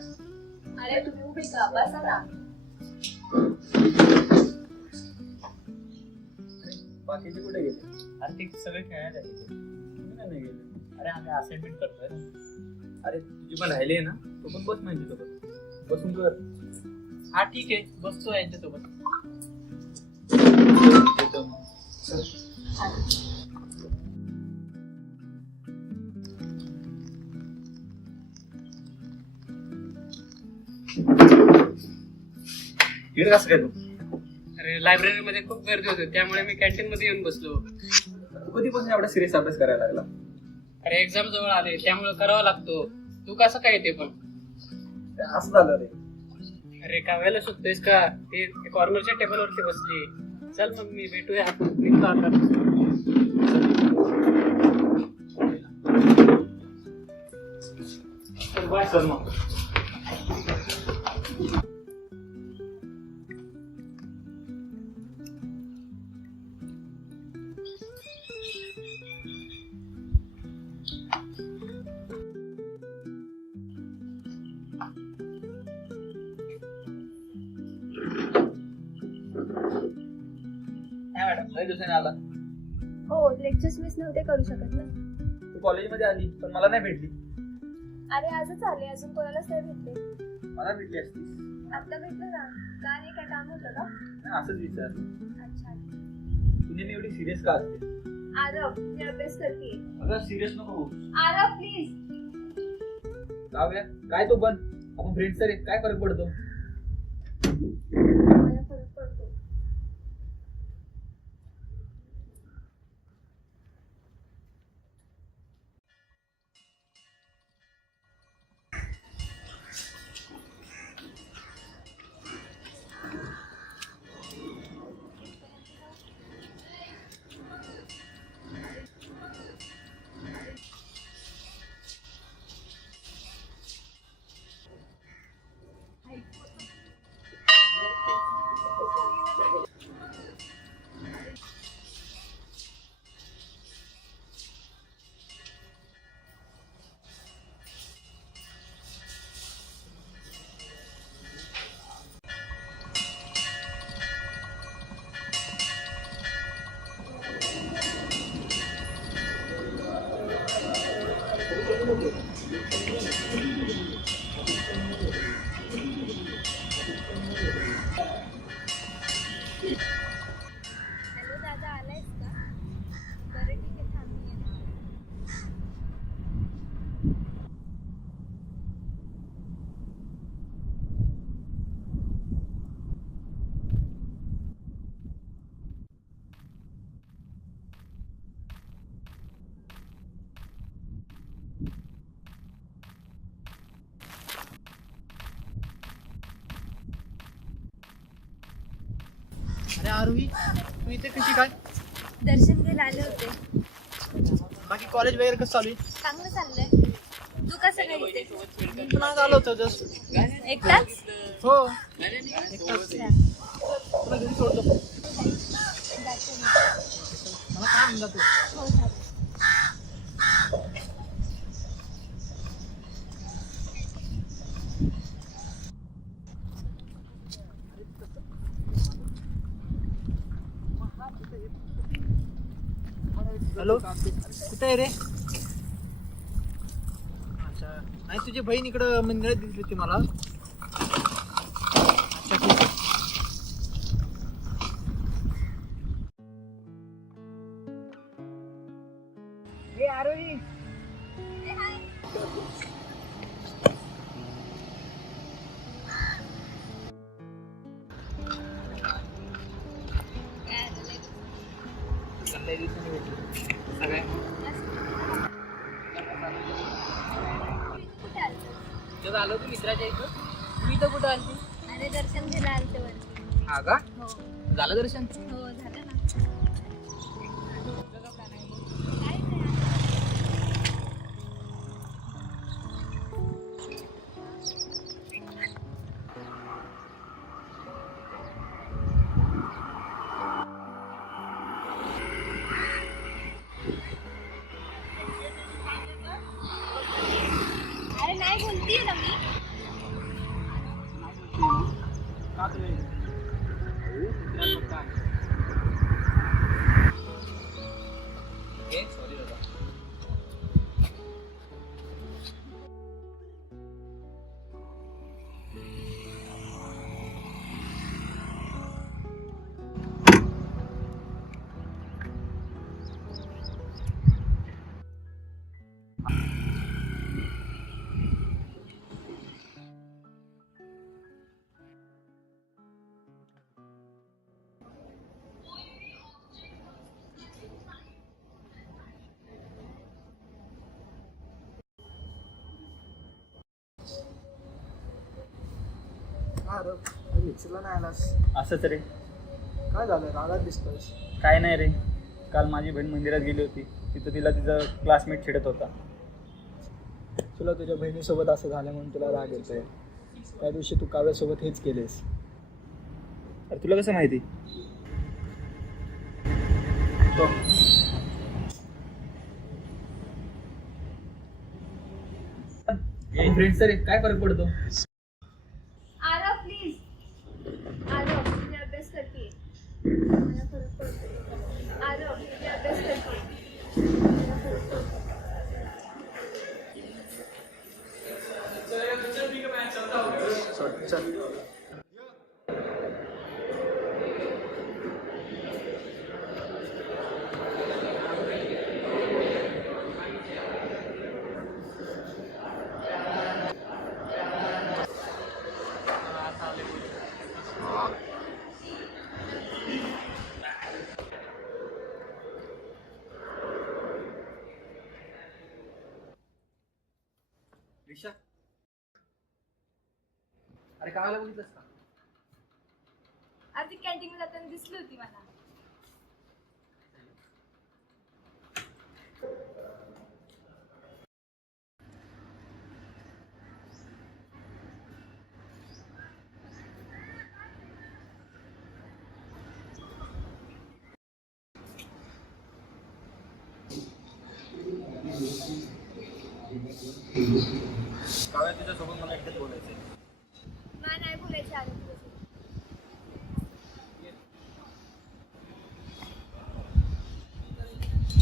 अरे तुम्ही उभी का बसा ना. बाकीचे कुठे गेले? अरे ते सगळे खेळायला जाते. तुम्ही का नाही गेले? अरे आम्ही असाइनमेंट करतोय ना. अरे तुझी पण राहिली आहे ना, तू पण बस माहिती सोबत बसून कर. हा ठीक आहे, बसतो यांच्यासोबत. येतो. इकडे कसं काय तू? अरे लायब्ररी मध्ये खूप गर्दी होती, त्यामुळे मी कॅन्टीन मध्ये येऊन बसलो. तू कधीपासून एवढा सिरियस अभ्यास करायला लागला? अरे एक्झाम जवळ आले, त्यामुळे करावा लागतो. तू कसं काय येते पण? असं झालं रे. अरे काव्याला शोधतोयस का? ते कॉर्नरच्या टेबल वरती बसली. चल मग मी भेटूया, निघतो आता. बाय सर मग. लय दिवसाने आला. हो लेक्चर्स मिस नव्हते करू शकत ना. तू कॉलेजमध्ये आली पण मला नाही भेटली. अरे आजच आले, अजून कोणालाच नाही भेटले. मला भेटली असतीस. आता भेटलं ना. का नाही, काय काम होतं का? नाही, असंच विचार. अच्छा. तुझी मी एवढी सिरियस का असते? आरव मी अभ्यास करते. अगं सिरियस नको होऊ. आरव प्लीज. जाऊया काय तो पण आपण फ्रेंड्स रे, काय फरक पडतो? मला फरक पडतो. हॅलो दादा, आलायस का? बरं ठीक आहे, थांब मी येणार. अरे आरोही, तू इथे कशी काय? दर्शन घ्यायला आले होते. बाकी कॉलेज वगैरे कसं चालू आहे? चांगलं चाललंय. तू कसं काय इथे? मी पण आज आलो होतो जस्ट. एकटाच? हो एकटाच. तुला घरी सोडतो. जाते मी. मला काय म्हणता तू? हो चालेल. हॅलो, कुठे आहे रे? अच्छा, नाही तुझी बहीण इकडं मंदिरात दिसली होती मला. अच्छा ठीक आहे. हे आरोही, काय कुठे आलतो? आलो तू मित्राच्या इथं. मी तर कुठं आली? अरे दर्शन घ्यायला आलते वरती. हा का? हो झालं दर्शन? हो झालं ना. काय नाही. अरे नाही बोलतीये ना मी. अरे लेक्चरला नाही आलास? असंच रे. काय झालं, रागात दिसतोस? काय नाही रे, काल माझी बहीण मंदिरात गेली होती. तिथं तिला तिचा क्लासमेट छेडत होता. तुला तुझ्या बहिणीसोबत असं झालं म्हणून तुला राग येतोय. त्या दिवशी तू काव्यासोबत हेच केलेस. अरे तुला कसं माहिती? फ्रेंड्स रे काय फरक पडतो? आरव प्लीज. आरव मी अभ्यास करते. मला फरक पडतो. आरव मी अभ्यास करते. मला फरक पडतो. चल. रिक्षा, अरे कावाला बघितलंस का? आधी कॅन्टीनला जाताना दिसली होती मला. काव्या तिच्यासोबत मला एकटेच बोलायचं आहे. मला नाही बोलायचं आरव तुझ्यासोबत.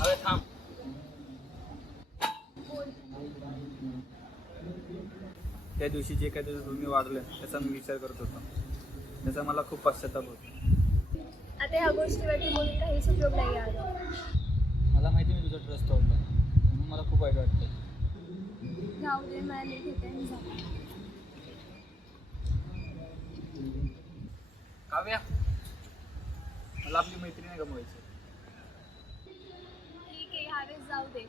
अरे थांब. बोल. त्या दिवशी जे काही तुझं तुम्ही वागलं त्याचा मी विचार करत होतो. त्याचा मला खूप पश्चाताप होतो. आता ह्या गोष्टीवरती बोलून काहीच उपयोग नाही आरव. मला माहिती मी तुझा ट्रस्ट तोडला म्हणून मला खूप वाईट वाटतं. जाऊ दे, मला लेट होते आणि जा. काव्या, मला आपली मैत्रीण नाही गमवायची. ठीक आहे, ह्यावेळेस जाऊ दे,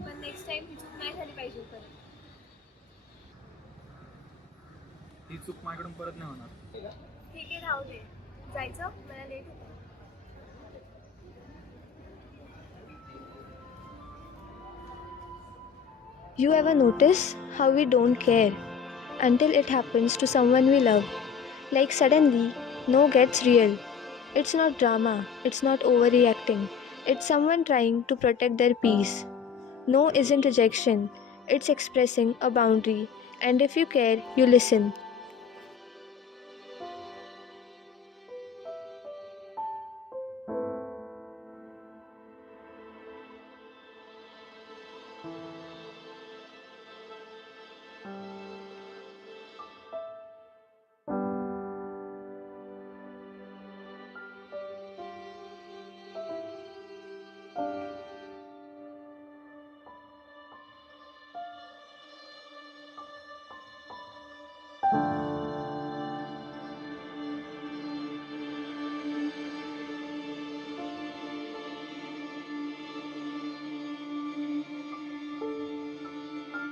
पण नेक्स्ट टाइम ही चूक नाही झाली पाहिजे परत. ही चूक माझ्याकडून परत नाही होणार. ठीक आहे, राहू दे. जायचं, मला लेट होतं. You ever notice how we don't care until it happens to someone we love? Like suddenly, no gets real. It's not drama, it's not overreacting. It's someone trying to protect their peace. No isn't rejection, it's expressing a boundary. And if you care, you listen.